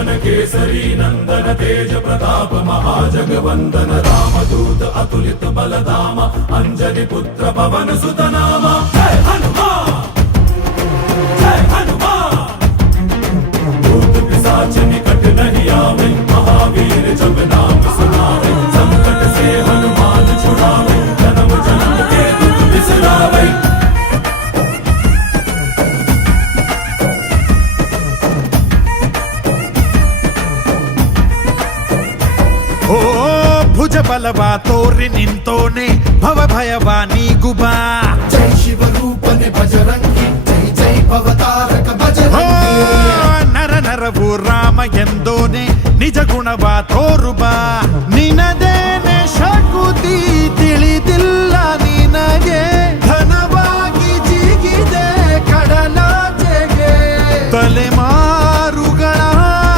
पवन केसरी नंदन तेज प्रताप महाजगवंदन रामदूत अतुलित बलधाम अंजनी पुत्र पवन सुत नाम जय हनुमान जय हनुमान। भूत पिशाच निकट नहीं आवे महावीर जब नाम सुनावे संकट से हनुमान छुड़ावे जन्म जन्म के दुख बिसरावे। ಓ ಭುಜ ಬಲವ ತೋರಿ ನಿಂತೋನೆ ಭವ ಭಯವ ನೀಗುಬಾ ಜೈ ಶಿವ ರೂಪನೆ ಬಜರಂಗಿ ಜೈ ಜೈ ಭವತಾರಕ ಬಜರಂಗಿ ನರ ನರವು ರಾಮ ಎಂದೋನೆ ನಿಜ ಗುಣವ ತೋರುಬಾ